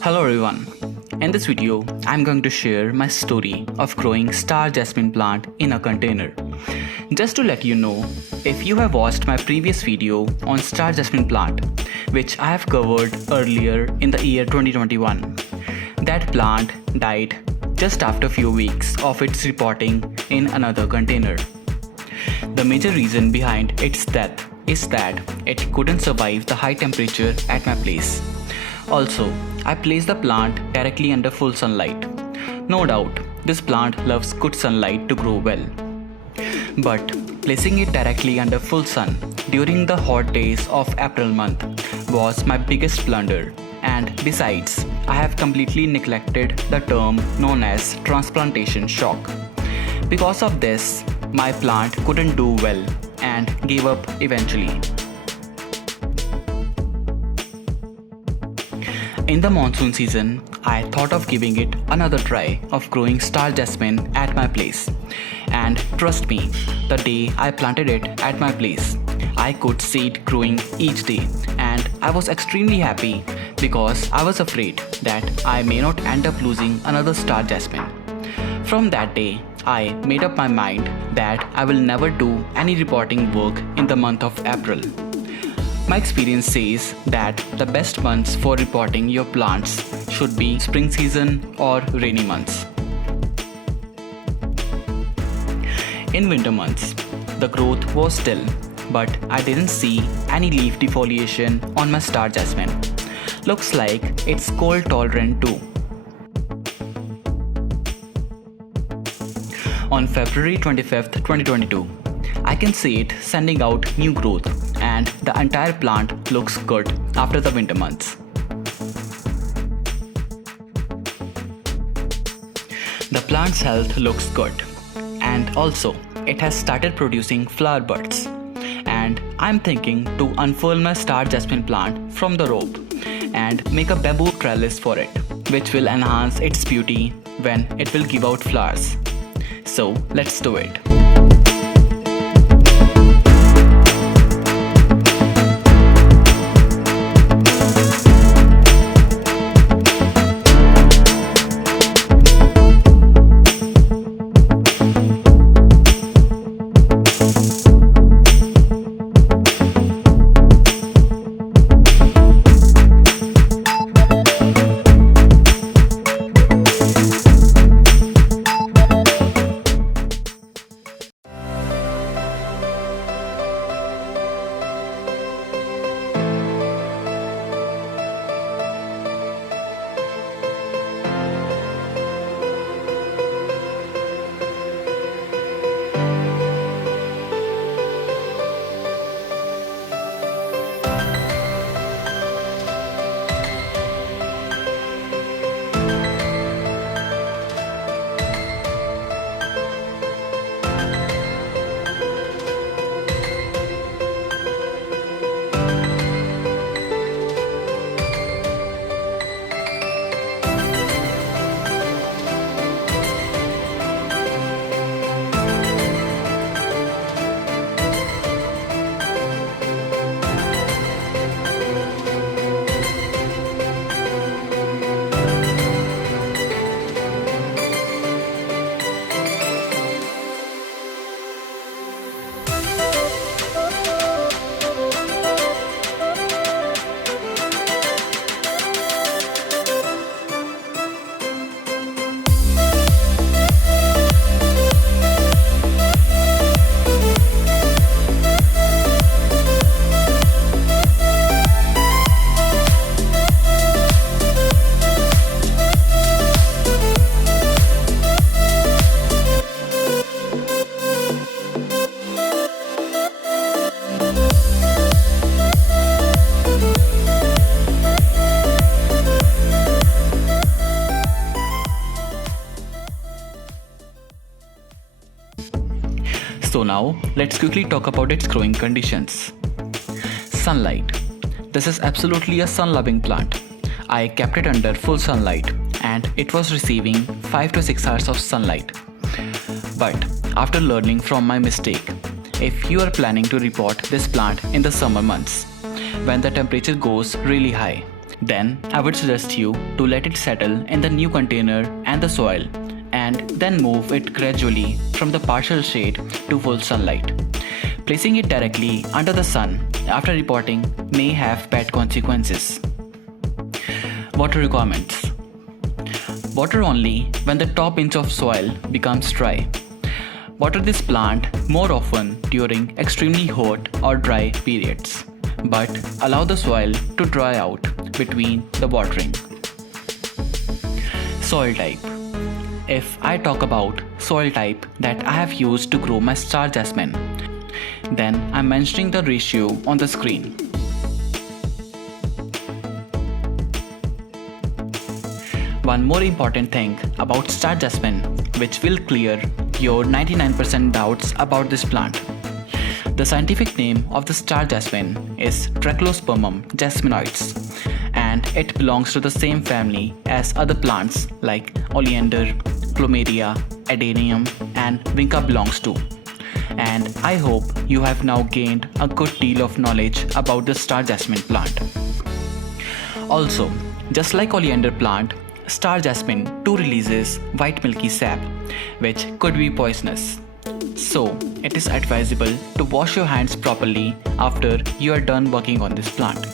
Hello everyone. In this video, I'm going to share my story of growing Star Jasmine plant in a container. Just to let you know, if you have watched my previous video on Star Jasmine plant, which I have covered earlier in the year 2021, that plant died just after a few weeks of its repotting in another container. The major reason behind its death is that it couldn't survive the high temperature at my place. Also, I placed the plant directly under full sunlight. No doubt, this plant loves good sunlight to grow well. But placing it directly under full sun during the hot days of April month was my biggest blunder. And besides, I have completely neglected the term known as transplantation shock. Because of this, my plant couldn't do well and gave up eventually. In the monsoon season, I thought of giving it another try of growing Star Jasmine at my place. And trust me, the day I planted it at my place, I could see it growing each day, and I was extremely happy because I was afraid that I may not end up losing another Star Jasmine. From that day, I made up my mind that I will never do any repotting work in the month of April. My experience says that the best months for repotting your plants should be spring season or rainy months. In winter months, the growth was still, but I didn't see any leaf defoliation on my Star Jasmine. Looks like it's cold tolerant too. On February 25th, 2022, I can see it sending out new growth, and the entire plant looks good after the winter months. The plant's health looks good, and also it has started producing flower buds. And I'm thinking to unfurl my Star Jasmine plant from the rope and make a bamboo trellis for it, which will enhance its beauty when it will give out flowers. So let's do it. So now let's quickly talk about its growing conditions. Sunlight. This is absolutely a sun-loving plant. I kept it under full sunlight and it was receiving 5 to 6 hours of sunlight. But after learning from my mistake, if you are planning to repot this plant in the summer months, when the temperature goes really high, Then I would suggest you to let it settle in the new container and the soil, and then move it gradually from the partial shade to full sunlight. Placing it directly under the sun after repotting may have bad consequences. Water requirements. Water only when the top inch of soil becomes dry. Water this plant more often during extremely hot or dry periods, but allow the soil to dry out between the watering. Soil type. If I talk about soil type that I have used to grow my Star Jasmine, then I'm mentioning the ratio on the screen. One more important thing about Star Jasmine, which will clear your 99% doubts about this plant. The scientific name of the Star Jasmine is Trachelospermum jasminoides, and it belongs to the same family as other plants like oleander, plumeria, adenium, and vinca belongs to. And I hope you have now gained a good deal of knowledge about the Star Jasmine plant. Also, just like oleander plant, Star Jasmine too releases white milky sap, which could be poisonous. So, it is advisable to wash your hands properly after you are done working on this plant.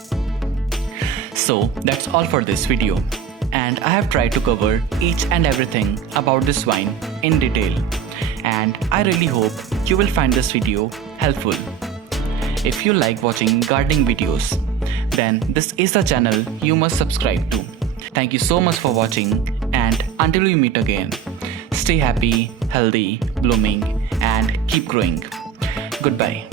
So, that's all for this video, and I have tried to cover each and everything about this vine in detail, and I really hope you will find this video helpful. If you like watching gardening videos, then this is the channel you must subscribe to. Thank you so much for watching, and until we meet again, stay happy, healthy, blooming, and keep growing. Goodbye.